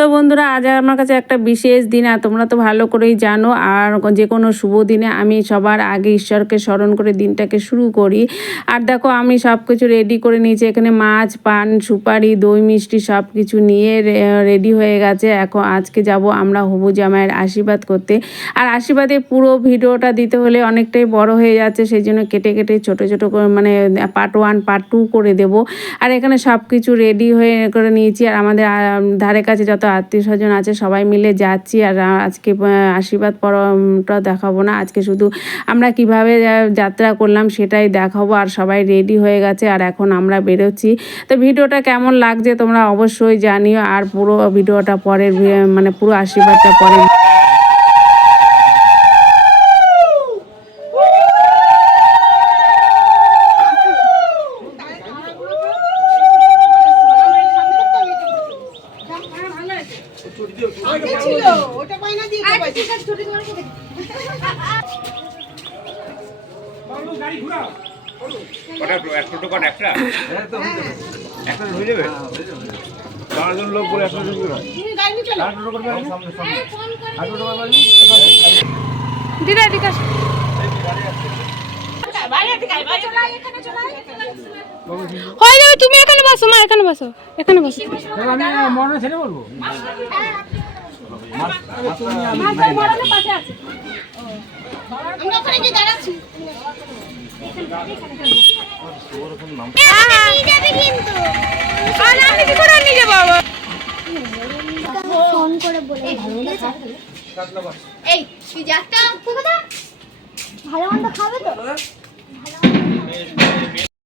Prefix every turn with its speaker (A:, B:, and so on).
A: তো বন্ধুরা, আজ আমার কাছে একটা বিশেষ দিন, আর তোমরা তো ভালো করেই জানো। আর যে কোনো শুভ দিনে আমি সবার আগে ঈশ্বরকে স্মরণ করে দিনটাকে শুরু করি। আর দেখো, আমি সব কিছু রেডি করে নিয়েছি। এখানে মাছ, পান, সুপারি, দই, মিষ্টি সব কিছু নিয়ে রেডি হয়ে গেছে। এখন আজকে যাব আমরা হবু জামাইয়ের আশীর্বাদ করতে। আর আশীর্বাদে পুরো ভিডিওটা দিতে হলে অনেকটাই বড় হয়ে যাচ্ছে সেই জন্য কেটে কেটে ছোট ছোট করে মানে পার্ট ওয়ান পার্ট টু করে দেব। আর এখানে সব কিছু রেডি হয়ে করে নিয়েছি। আর আমাদের ধারে কাছে যত আত্মীয় স্বজন আছে, সবাই মিলে যাচ্ছি আর আজকে আশীর্বাদ পরমটা দেখাবো না। আজকে শুধু আমরা কীভাবে যাত্রা করলাম সেটাই দেখাবো আর সবাই রেডি হয়ে গেছে আর এখন আমরা বেরোচ্ছি। তো ভিডিওটা কেমন লাগছে তোমরা অবশ্যই জানিও আর পুরো ভিডিওটা পরের মানে পুরো আশীর্বাদটা পরে
B: ছিল
C: ছোট
D: টোটো কটা একটা একটা হয়ে যাবে বারোজন লোক বলে একটা
C: ফোন করে
E: দিদা আসো। হয়ে যাবে তুমি এখানে বসো মা এখানে বসো এখানে বসো।
B: আমরা ওখানে গিয়ে
E: আমি কি করে নিয়ে
C: ফোন করে বলে এই তুই যাত্রা ভালো মন্দ খাবে তো? mesmo.